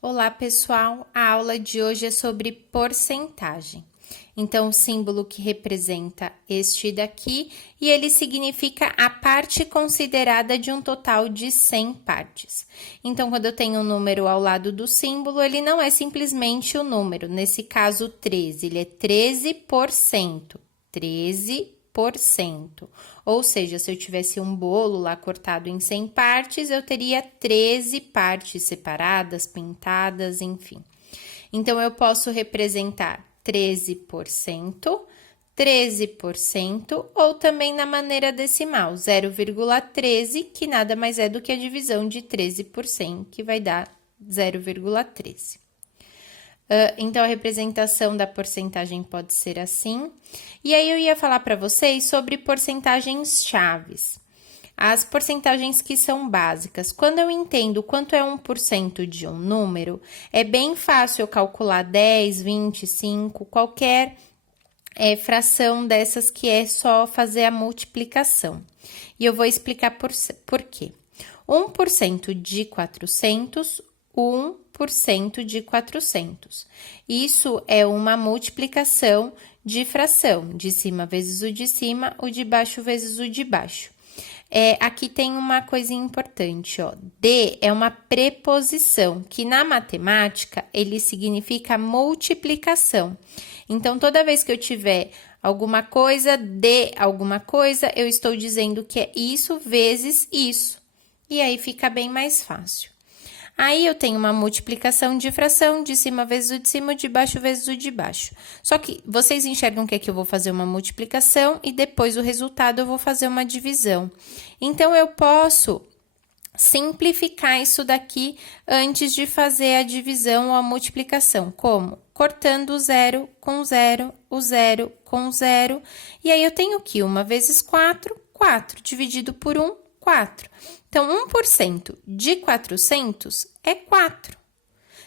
Olá, pessoal! A aula de hoje é sobre porcentagem. Então, o símbolo que representa este daqui, e ele significa a parte considerada de um total de 100 partes. Então, quando eu tenho um número ao lado do símbolo, ele não é simplesmente o número, nesse caso 13, ele é 13%. 13%. Ou seja, se eu tivesse um bolo lá cortado em 100 partes, eu teria 13 partes separadas, pintadas, enfim. Então, eu posso representar 13%, 13% ou também na maneira decimal, 0,13, que nada mais é do que a divisão de 13 por 100, que vai dar 0,13. Então, a representação da porcentagem pode ser assim. E aí, eu ia falar para vocês sobre porcentagens chaves. As porcentagens que são básicas. Quando eu entendo quanto é 1% de um número, é bem fácil eu calcular 10, 20, 5, qualquer fração dessas que é só fazer a multiplicação. E eu vou explicar por quê. 1% de 400, 1% de 400. Isso é uma multiplicação de fração, de cima vezes o de cima, o de baixo vezes o de baixo. Aqui tem uma coisa importante, ó. De é uma preposição, que na matemática, ele significa multiplicação. Então, toda vez que eu tiver alguma coisa de alguma coisa, eu estou dizendo que é isso vezes isso. E aí, fica bem mais fácil. Aí, eu tenho uma multiplicação de fração, de cima vezes o de cima, de baixo vezes o de baixo. Só que vocês enxergam que aqui eu vou fazer uma multiplicação e depois o resultado eu vou fazer uma divisão. Então, eu posso simplificar isso daqui antes de fazer a divisão ou a multiplicação. Como? Cortando o zero com zero, o zero com zero. E aí, eu tenho que 1 vezes 4, 4, dividido por 1, 4. Então, 1% de 400 é 4.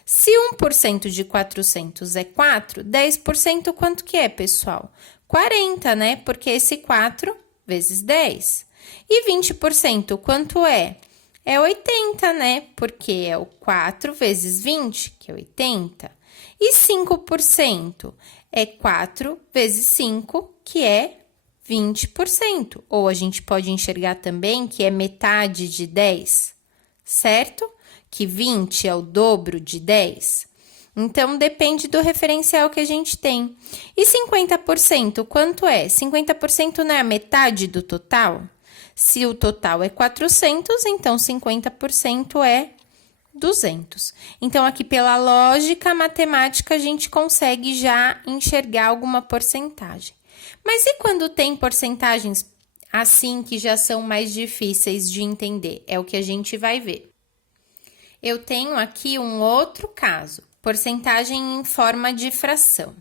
Se 1% de 400 é 4, 10% quanto que é, pessoal? 40, né? Porque esse 4 vezes 10. E 20% quanto é? É 80, né? Porque é o 4 vezes 20, que é 80. E 5% é 4 vezes 5, que é 20%. Ou a gente pode enxergar também que é metade de 10, certo? Que 20 é o dobro de 10. Então, depende do referencial que a gente tem. E 50%, quanto é? 50% não é a metade do total? Se o total é 400, então 50% é 200. Então, aqui pela lógica matemática, a gente consegue já enxergar alguma porcentagem. Mas e quando tem porcentagens assim que já são mais difíceis de entender? É o que a gente vai ver. Eu tenho aqui um outro caso, porcentagem em forma de fração.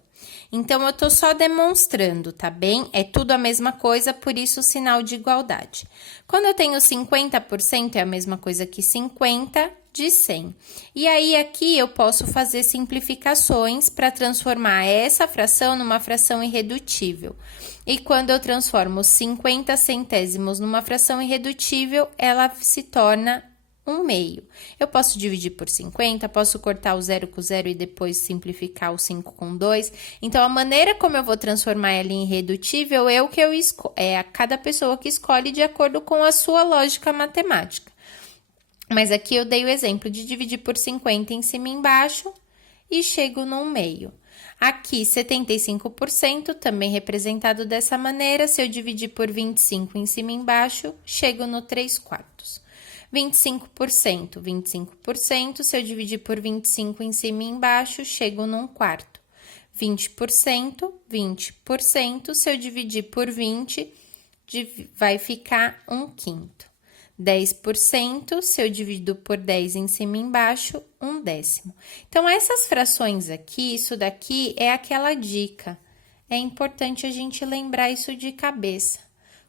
Então, eu tô só demonstrando, tá bem? É tudo a mesma coisa, por isso o sinal de igualdade. Quando eu tenho 50%, é a mesma coisa que 50 de 100. E aí, aqui, eu posso fazer simplificações para transformar essa fração numa fração irredutível. E quando eu transformo 50 centésimos numa fração irredutível, ela se torna 1/2. Eu posso dividir por 50, posso cortar o 0 com 0 e depois simplificar o 5 com 2. Então, a maneira como eu vou transformar ela em irredutível é a cada pessoa que escolhe de acordo com a sua lógica matemática. Mas aqui eu dei o exemplo de dividir por 50 em cima e embaixo e chego no 1/2. Aqui, 75%, também representado dessa maneira. Se eu dividir por 25 em cima e embaixo, chego no 3/4. 25%, 25%, se eu dividir por 25 em cima e embaixo, chego num quarto. 20%, 20%, se eu dividir por 20, vai ficar 1/5. 10%, se eu divido por 10 em cima e embaixo, 1/10. Então, essas frações aqui, isso daqui é aquela dica. É importante a gente lembrar isso de cabeça.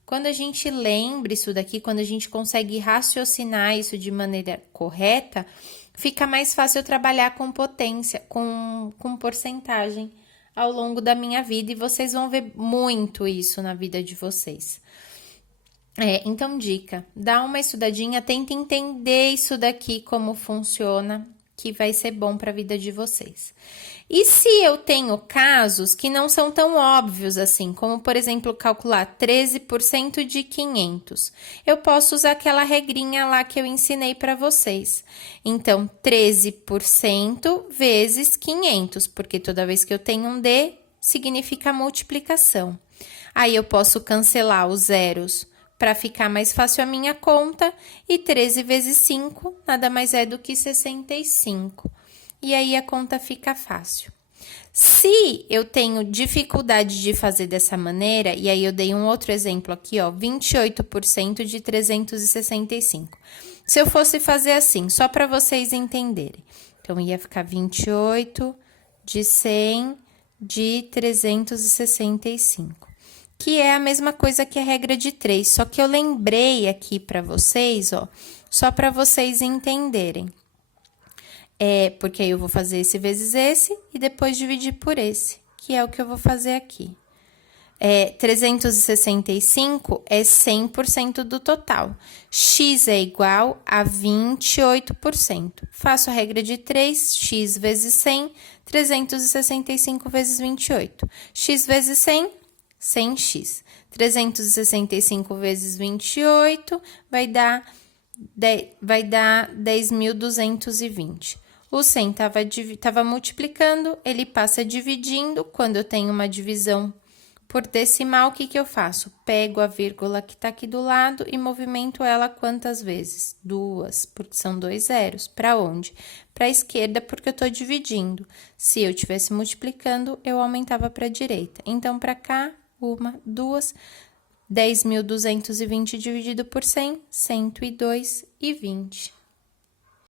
Quando a gente lembra isso daqui, quando a gente consegue raciocinar isso de maneira correta, fica mais fácil eu trabalhar com potência, com porcentagem ao longo da minha vida, e vocês vão ver muito isso na vida de vocês. Então, dica, dá uma estudadinha, tenta entender isso daqui, como funciona, que vai ser bom para a vida de vocês. E se eu tenho casos que não são tão óbvios assim, como, por exemplo, calcular 13% de 500, eu posso usar aquela regrinha lá que eu ensinei para vocês. Então, 13% vezes 500, porque toda vez que eu tenho um D, significa multiplicação. Aí, eu posso cancelar os zeros para ficar mais fácil a minha conta, e 13 vezes 5 nada mais é do que 65. E aí a conta fica fácil. Se eu tenho dificuldade de fazer dessa maneira, e aí eu dei um outro exemplo aqui, ó, 28% de 365. Se eu fosse fazer assim, só para vocês entenderem. Então, ia ficar 28 de 100 de 365. Que é a mesma coisa que a regra de 3, só que eu lembrei aqui para vocês, ó, só para vocês entenderem. Porque aí eu vou fazer esse vezes esse e depois dividir por esse, que é o que eu vou fazer aqui. 365 é 100% do total. X é igual a 28%. Faço a regra de 3, x vezes 100, 365 vezes 28. X vezes 100, 100x. 365 vezes 28 vai dar 10.220. O 100 estava multiplicando, ele passa dividindo. Quando eu tenho uma divisão por decimal, o que eu faço? Pego a vírgula que está aqui do lado e movimento ela quantas vezes? 2, porque são 2 zeros. Para onde? Para a esquerda, porque eu estou dividindo. Se eu estivesse multiplicando, eu aumentava para a direita. Então, para cá, 1, 2, 10.220 dividido por 100, 102,20.